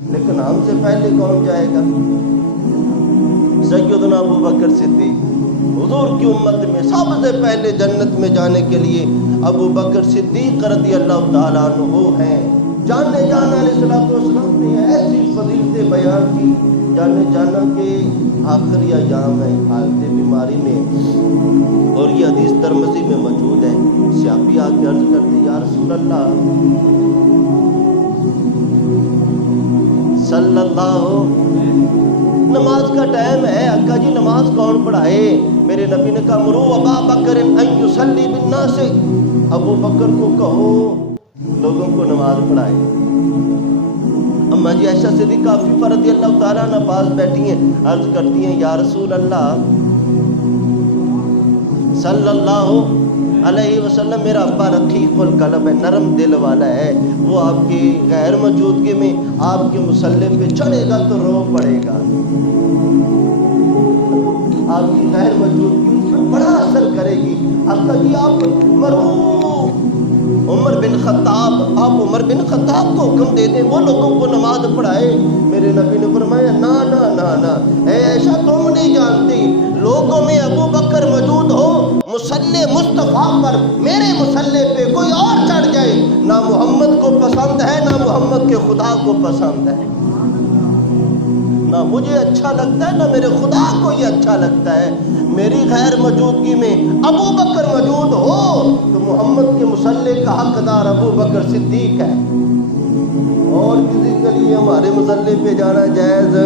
لیکن ہم سے پہلے کون جائے گا؟ سیدنا ابو بکر صدیق، حضور کی امت میں سب سے پہلے جنت میں جانے کے لیے ابو بکر صدیق رضی اللہ تعالیٰ عنہ ہیں۔ جانے جانا علیہ السلام نے ایسی فضیلتیں بیان کی، جانے جانا کے آخری ایام ہے، حالت بیماری میں، اور یہ حدیث ترمذی میں موجود ہے۔ صحابی آ کے عرض کرتے یا رسول اللہ صلی اللہ، نماز کا ٹائم ہے، آقا جی نماز کون پڑھائے؟ میرے نبی نے کہا مرو ابا بکر ان یصلی بالناس، ابو بکر کو کہو لوگوں کو نماز پڑھائے۔ اما جی عائشہ صدیقہ عفیفہ رضی اللہ تعالیٰ عنہ پاس بیٹھی ہیں، عرض کرتی ہیں یا رسول اللہ صلی اللہ علیہ وسلم، میرا ابا رقیق القلب ہے، نرم دل والا ہے، وہ آپ کی غیر موجودگی میں آپ کے مصلی پہ چڑھے گا تو رو پڑے گا، آپ کی غیر موجودگی اس پر بڑا اثر کرے گی۔ آقا جی آپ مرو عمر بن خطاب، آپ عمر بن خطاب کو حکم دے دیں وہ لوگوں کو نماز پڑھائے۔ میرے نبی نے فرمایا نا نا نا نا، اے ایسا تم نہیں جانتی، لوگوں میں ابو بکر موجود ہو مصلی مصطفیٰ پر، میرے مصلی پہ کوئی اور چڑھ جائے، نہ محمد کو پسند ہے نہ محمد کے خدا کو پسند ہے، نہ مجھے اچھا لگتا ہے نہ میرے خدا کو یہ اچھا لگتا ہے۔ میری غیر موجودگی میں ابو بکر موجود ہو تو محمد کے مصلی کا حقدار ابو بکر صدیق ہے، اور کسی کے لیے ہمارے مصلی پہ جانا جائز